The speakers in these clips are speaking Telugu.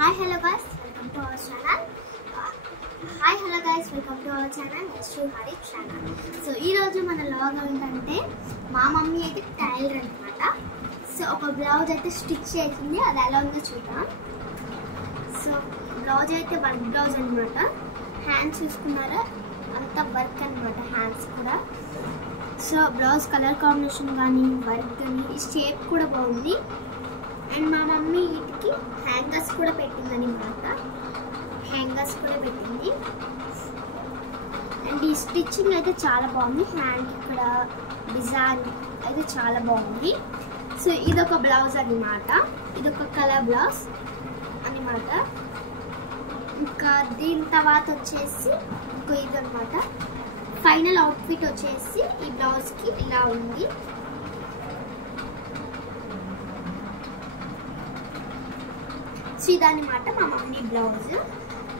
Hi hello guys, welcome to our channel. Hi hello guys, welcome to our channel. Shri Hari channel. So ee roju mana vlog entante ma mummy aithe tailor anamata. So oka blouse aithe stitch chesindi adi ela undo chudam. So blouse aithe work blouse anamata. Hands chusukunnara anta work anamata hands kuda. So blouse color combination gaani work gaani ee shape kuda baagundi. And మా మమ్మీ వీటికి హ్యాంగర్స్ కూడా పెట్టింది అన్నమాట. హ్యాంగర్స్ కూడా పెట్టింది. అండ్ ఈ స్టిచ్చింగ్ అయితే చాలా బాగుంది. హ్యాండ్ ఇక్కడ డిజైన్ అయితే చాలా బాగుంది. సో ఇదొక బ్లౌజ్ అన్నమాట. ఇదొక కలర్ బ్లౌజ్ అన్నమాట. ఇంకా దీని తర్వాత వచ్చేసి ఇంకో ఇదన్నమాట. ఫైనల్ అవుట్ఫిట్ వచ్చేసి ఈ బ్లౌజ్కి ఇలా ఉంది. సో ఇదన్నమాట మా మమ్మీ బ్లౌజ్.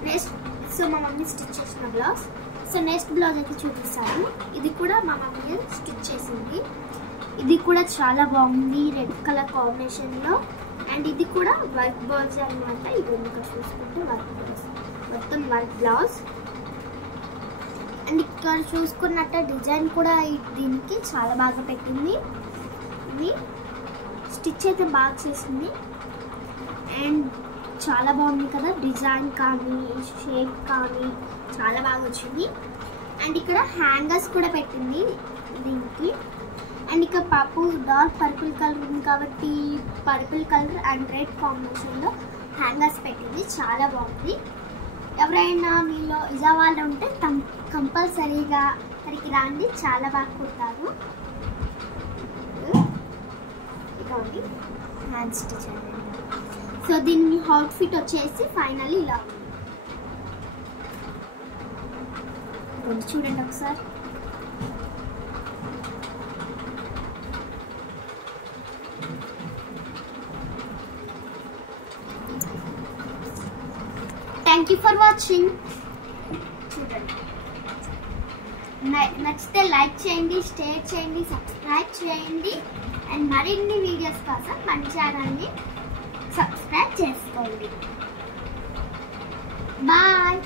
నెక్స్ట్ సో మా మమ్మీ స్టిచ్ చేసిన బ్లౌజ్. సో నెక్స్ట్ బ్లౌజ్ అయితే చూపిస్తాను. ఇది కూడా మా మమ్మీ స్టిచ్ చేసింది. ఇది కూడా చాలా బాగుంది రెడ్ కలర్ కాంబినేషన్లో. అండ్ ఇది కూడా వర్క్ బ్లౌజ్ అనమాట. ఇది ఇంకా చూసుకుంటే వర్క్ బ్లౌజ్, మొత్తం వర్క్ బ్లౌజ్. అండ్ ఇక్కడ చూసుకున్నట్టు డిజైన్ కూడా దీనికి చాలా బాగా పెట్టింది. ఇది స్టిచ్ అయితే బాగా చేసింది. అండ్ చాలా బాగుంది కదా, డిజైన్ కానీ షేప్ కానీ చాలా బాగా వచ్చింది. అండ్ ఇక్కడ హ్యాంగర్స్ కూడా పెట్టింది దీనికి. అండ్ ఇక్కడ పప్పు డార్క్ పర్పుల్ కలర్ ఉంది కాబట్టి పర్పుల్ కలర్ అండ్ రెడ్ కాంబినేషన్లో హ్యాంగర్స్ పెట్టింది. చాలా బాగుంది. ఎవరైనా మీలో విజయవాడలో ఉంటే కంపల్సరీగా ఇక్కడికి రండి, చాలా బాగా కుడతారు. ఇదిగోండి హ్యాండ్ స్టిచ్ అనేది. సో దీని అవుట్ఫిట్ వచ్చేసి ఫైనల్ ఇలా చూడండి ఒకసారి. Thank you for watching. చూడండి నచ్చితే లైక్ చేయండి, షేర్ చేయండి, సబ్స్క్రైబ్ చేయండి. అండ్ మరిన్ని వీడియోస్ కోసం మన ఛానల్ని సబ్స్క్రైబ్ చేసుకోండి. బాయ్.